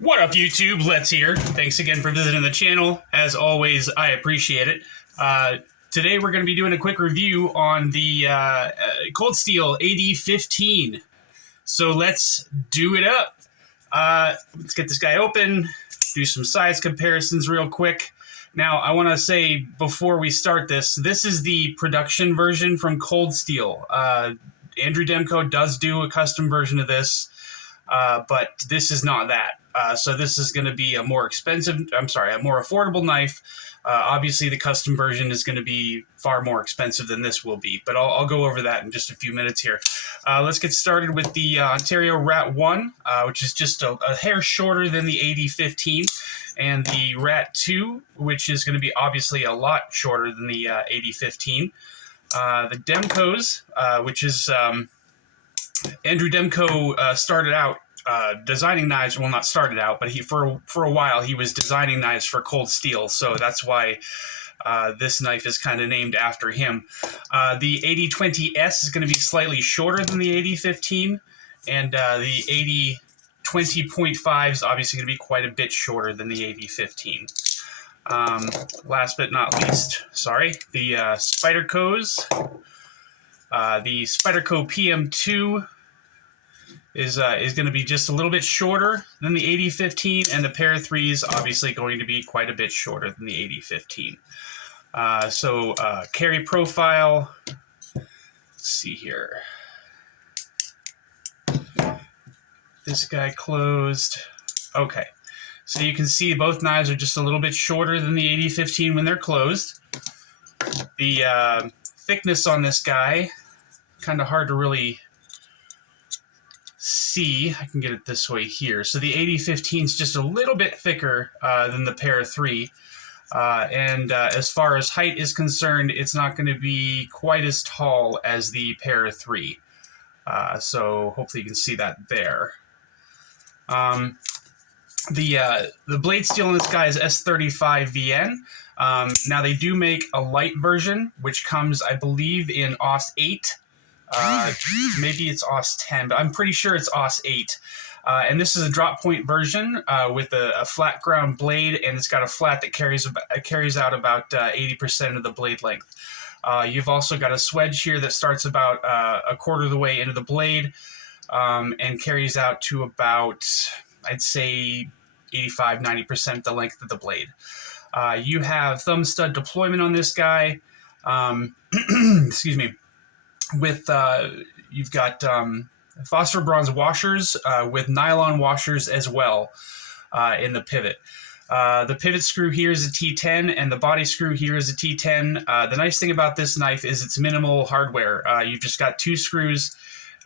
What up, YouTube? Let's here. Thanks again for visiting the channel. As always, I appreciate it. Today we're going to be doing a quick review on the Cold Steel AD15. So let's do it up. Let's get this guy open, do some size comparisons real quick. Now, I want to say before we start this is the production version from Cold Steel. Andrew DEMKO does do a custom version of this, but this is not that. So this is going to be a more affordable knife. Obviously, the custom version is going to be far more expensive than this will be, but I'll go over that in just a few minutes here. Let's get started with the Ontario Rat 1, which is just a hair shorter than the AD15, and the Rat 2, which is going to be obviously a lot shorter than the AD15. The DEMKOs, which is Andrew DEMKO started out designing knives. Well, not started out, but for a while he was designing knives for Cold Steel, so that's why this knife is kind of named after him. The AD20S is going to be slightly shorter than the AD15, and the AD20.5 is obviously going to be quite a bit shorter than the AD15. Last but not least, the SPYDERCOs. The SPYDERCO PM2 is going to be just a little bit shorter than the AD15, and the Para 3 is obviously going to be quite a bit shorter than the AD15. Carry profile, let's see here. This guy closed. Okay, so you can see both knives are just a little bit shorter than the AD15 when they're closed. The thickness on this guy, kind of hard to really see. I can get it this way here. So the AD15 is just a little bit thicker than the Para 3. And as far as height is concerned, it's not going to be quite as tall as the Para 3. So hopefully you can see that there. The blade steel in this guy is S35VN. Now they do make a light version, which comes, I believe, in AUS 8. Maybe it's AUS 10, but I'm pretty sure it's AUS 8. And this is a drop point version with a flat ground blade, and it's got a flat that carries out about 80% of the blade length. You've also got a swedge here that starts about a quarter of the way into the blade and carries out to about, I'd say, 85–90% the length of the blade. You have thumb stud deployment on this guy. Excuse me. With you've got phosphor bronze washers with nylon washers as well in the pivot. The pivot screw here is a T10, and the body screw here is a T10. The nice thing about this knife is it's minimal hardware. You've just got 2 screws,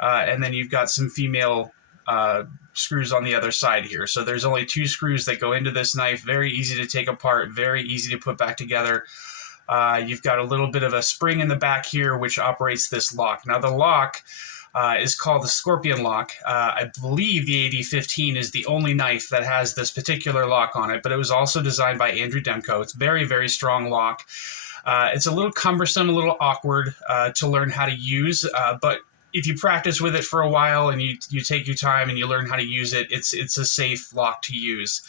and then you've got some female screws on the other side here. So there's only 2 screws that go into this knife. Very easy to take apart, very easy to put back together. You've got a little bit of a spring in the back here which operates this lock. Now the lock is called the Scorpion lock. I believe the AD15 is the only knife that has this particular lock on it, but it was also designed by Andrew DEMKO. It's very, very strong lock. It's a little cumbersome, a little awkward to learn how to use, but if you practice with it for a while and you take your time and you learn how to use it, it's a safe lock to use.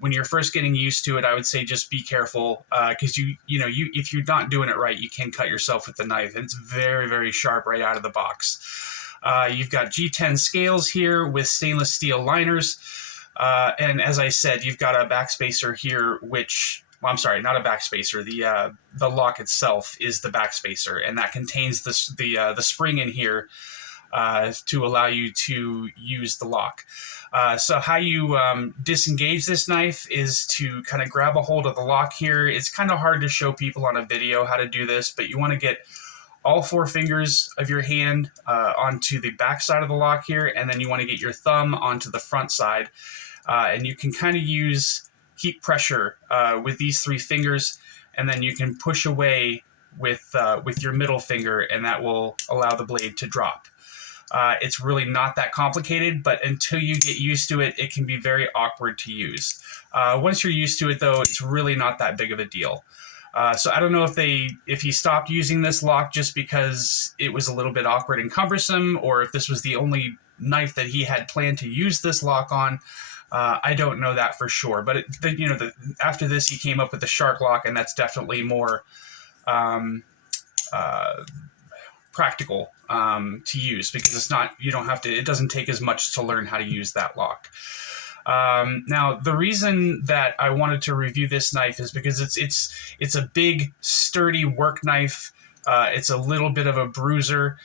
When you're first getting used to it, I would say just be careful because if you're not doing it right, you can cut yourself with the knife, and it's very, very sharp right out of the box. You've got G10 scales here with stainless steel liners, and as I said, you've got a backspacer here, which, well, I'm sorry, not a backspacer. The lock itself is the backspacer, and that contains the spring in here to allow you to use the lock. So how you disengage this knife is to kind of grab a hold of the lock here. It's kind of hard to show people on a video how to do this, but you want to get all 4 fingers of your hand onto the back side of the lock here, and then you want to get your thumb onto the front side. And you can kind of keep pressure with these 3 fingers, and then you can push away with your middle finger, and that will allow the blade to drop. It's really not that complicated, but until you get used to it, it can be very awkward to use. Once you're used to it, though, it's really not that big of a deal. So I don't know if he stopped using this lock just because it was a little bit awkward and cumbersome, or if this was the only knife that he had planned to use this lock on. I don't know that for sure, but after this he came up with the shark lock, and that's definitely more um, uh, practical to use, because you don't have to, it doesn't take as much to learn how to use that lock. Now, the reason that I wanted to review this knife is because it's a big, sturdy work knife. It's a little bit of a bruiser.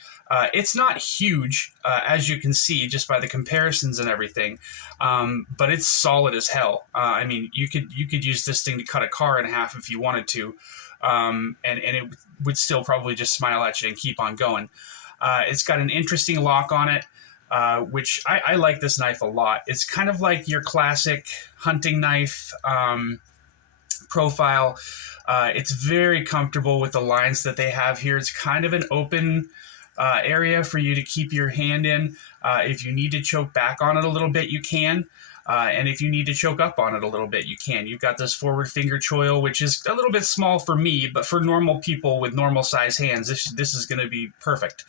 It's not huge, as you can see just by the comparisons and everything, but it's solid as hell. I mean, you could use this thing to cut a car in half if you wanted to, and it would still probably just smile at you and keep on going. It's got an interesting lock on it, which I like this knife a lot. It's kind of like your classic hunting knife profile. It's very comfortable with the lines that they have here. It's kind of an open area for you to keep your hand in. If you need to choke back on it a little bit, you can. And if you need to choke up on it a little bit, you can. You've got this forward finger choil, which is a little bit small for me, but for normal people with normal size hands, this is going to be perfect.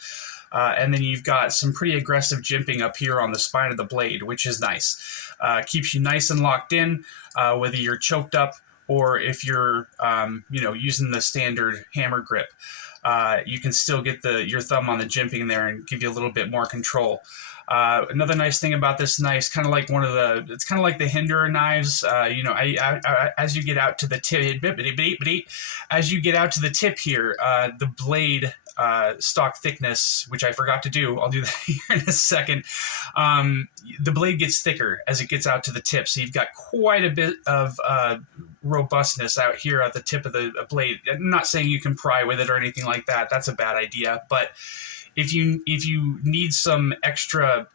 And then you've got some pretty aggressive jimping up here on the spine of the blade, which is nice. Keeps you nice and locked in, whether you're choked up or if you're using the standard hammer grip. You can still get your thumb on the jimping there and give you a little bit more control. Another nice thing about this knife, it's kind of like it's kind of like the Hinderer knives. As you get out to the tip here, the blade stock thickness, which I forgot to do, I'll do that here in a second. The blade gets thicker as it gets out to the tip, so you've got quite a bit of robustness out here at the tip of the blade. I'm not saying you can pry with it or anything like that. That's a bad idea, but if you need some extra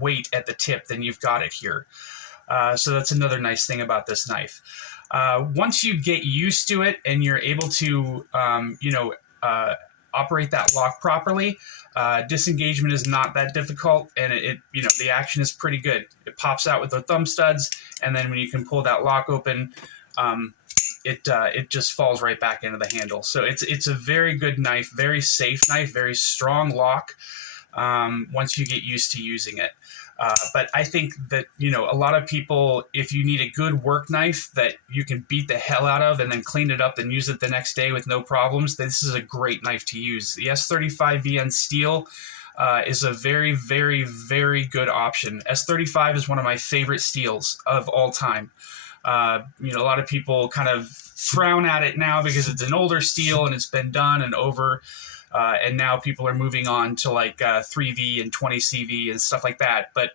weight at the tip, then you've got it here. So that's another nice thing about this knife. Once you get used to it and you're able to operate that lock properly, disengagement is not that difficult, and the action is pretty good. It pops out with the thumb studs, and then when you can pull that lock open, it just falls right back into the handle. So it's a very good knife, very safe knife, very strong lock once you get used to using it. But I think that, a lot of people, if you need a good work knife that you can beat the hell out of and then clean it up and use it the next day with no problems, this is a great knife to use. The S35VN Steel is a very, very, very good option. S35 is one of my favorite steels of all time. A lot of people kind of frown at it now because it's an older steel and it's been done and over. And now people are moving on to like 3V and 20CV and stuff like that. But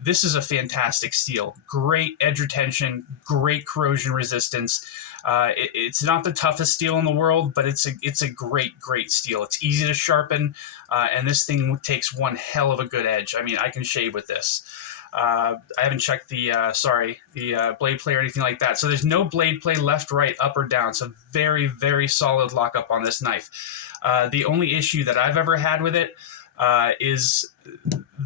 this is a fantastic steel. Great edge retention, great corrosion resistance. It's not the toughest steel in the world, but it's a great, great steel. It's easy to sharpen, and this thing takes one hell of a good edge. I mean, I can shave with this. I haven't checked the blade play or anything like that. So there's no blade play left, right, up, or down. So very, very solid lockup on this knife. The only issue that I've ever had with it is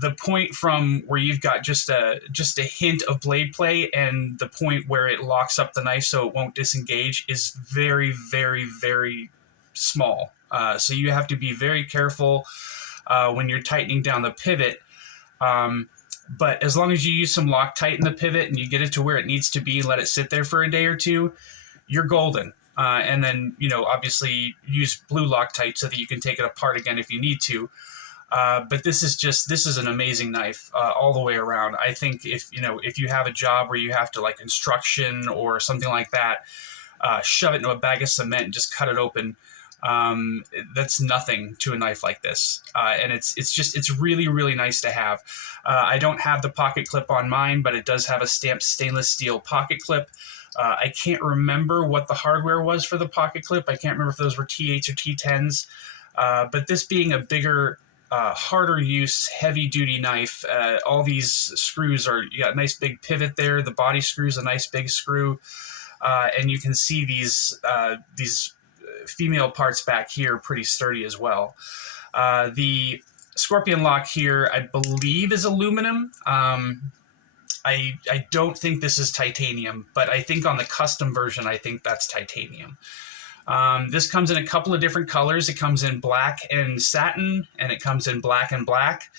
the point from where you've got just a hint of blade play and the point where it locks up the knife so it won't disengage is very, very, very small. So you have to be very careful when you're tightening down the pivot. But as long as you use some Loctite in the pivot and you get it to where it needs to be and let it sit there for a day or two, you're golden. And then, obviously use blue Loctite so that you can take it apart again if you need to. But this is an amazing knife all the way around. I think if you have a job where you have to, like, construction or something like that, shove it into a bag of cement and just cut it open. That's nothing to a knife like this. And it's really, really nice to have. I don't have the pocket clip on mine, but it does have a stamped stainless steel pocket clip. I can't remember what the hardware was for the pocket clip. I can't remember if those were T8s or T10s. But this being a bigger, harder use, heavy duty knife, all these screws you got a nice big pivot there. The body screw is a nice big screw. And you can see these female parts back here pretty sturdy as well. The Scorpion lock here, I believe, is aluminum. I don't think this is titanium, but I think on the custom version, I think that's titanium. This comes in a couple of different colors. It comes in black and satin, and it comes in black and black.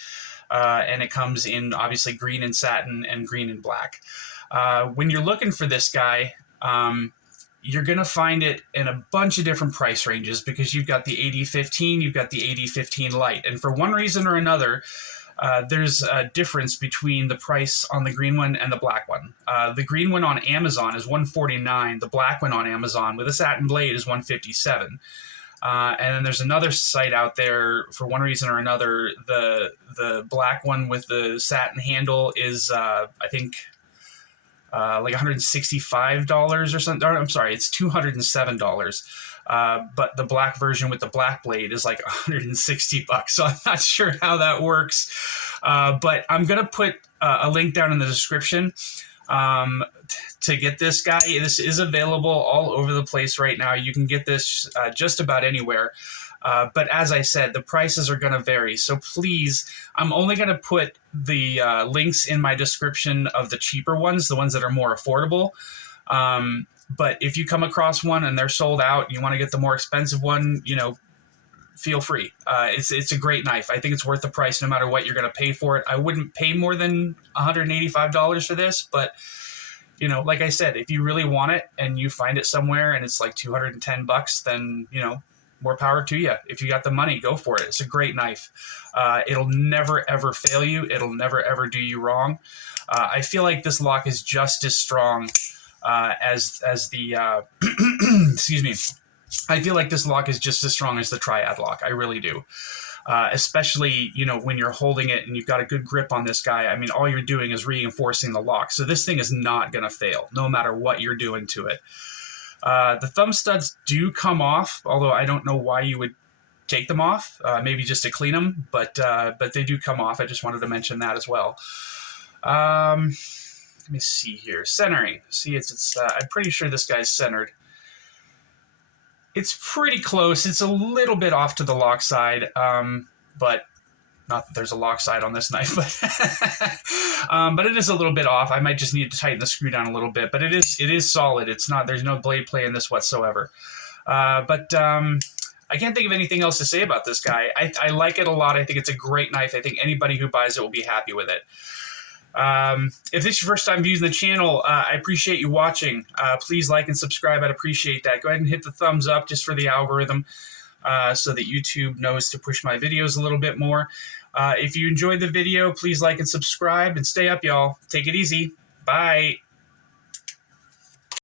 and it comes in obviously green and satin and green and black. When you're looking for this guy, you're going to find it in a bunch of different price ranges because you've got the AD15, you've got the AD15 Lite. And for one reason or another, there's a difference between the price on the green one and the black one. The green one on Amazon is $149. The black one on Amazon with a satin blade is $157. And then there's another site out there, for one reason or another, the black one with the satin handle is, I think, like $165 or something. Or, I'm sorry, it's $207. But the black version with the black blade is like $160. So I'm not sure how that works. But I'm going to put a link down in the description to get this guy. This is available all over the place right now. You can get this just about anywhere. But as I said, the prices are going to vary. So please, I'm only going to put the links in my description of the cheaper ones, the ones that are more affordable. But if you come across one and they're sold out, and you want to get the more expensive one, you know, feel free. It's a great knife. I think it's worth the price no matter what you're going to pay for it. I wouldn't pay more than $185 for this, but you know, like I said, if you really want it and you find it somewhere and it's like $210, then, you know, more power to you. If you got the money, go for it. It's a great knife. It'll never, ever fail you. It'll never, ever do you wrong. I feel like this lock is just as strong as the, excuse me. I feel like this lock is just as strong as the Triad lock. I really do. Especially, you know, when you're holding it and you've got a good grip on this guy. I mean, all you're doing is reinforcing the lock. So this thing is not going to fail, no matter what you're doing to it. The thumb studs do come off, although I don't know why you would take them off, maybe just to clean them, but they do come off. I just wanted to mention that as well. Let me see here. Centering. See, it's I'm pretty sure this guy's centered. It's pretty close. It's a little bit off to the lock side, but not that there's a lock side on this knife, but it is a little bit off. I might just need to tighten the screw down a little bit, but it is solid. It's not, there's no blade play in this whatsoever. But I can't think of anything else to say about this guy. I like it a lot. I think it's a great knife. I think anybody who buys it will be happy with it. If this is your first time using the channel, I appreciate you watching. Please like and subscribe. I'd appreciate that. Go ahead and hit the thumbs up just for the algorithm, so that YouTube knows to push my videos a little bit more. If you enjoyed the video, please like and subscribe and stay up, y'all. Take it easy. Bye.